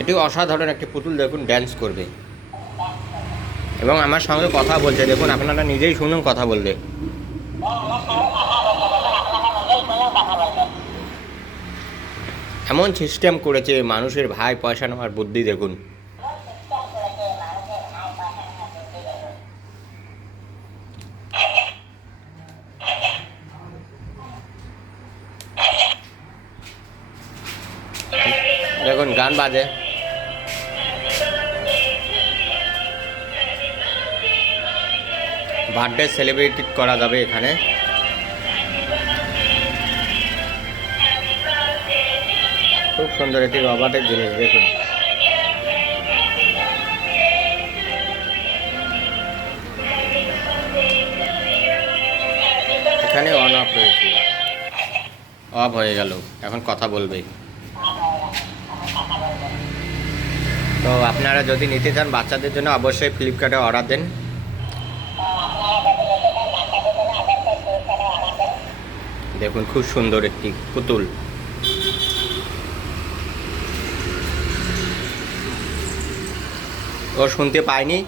এটি অসাধারণ একটি পুতুল, দেখুন ড্যান্স করবে এবং আমার সঙ্গে কথা বলছে। দেখুন আপনারা নিজেই শুনুন কথা বলবে। এমন সিস্টেম করেছে মানুষের ভাই পয়সা নেওয়ার বুদ্ধি দেখুন। দেখুন গান বাজে। বার্থডে সেলিব্রেট করা যাবে এখানে। খুব সুন্দর একটি রবার্টের জিনিস দেখুন। এখানে অন অফ রয়েছে, অফ হয়ে গেল, এখন কথা বলবে। তো আপনারা যদি নিতে চান বাচ্চাদের জন্য অবশ্যই ফ্লিপকার্টে অর্ডার দেন। দেখুন খুব সুন্দর একটি পুতুল। ও শুনতে পায়নি।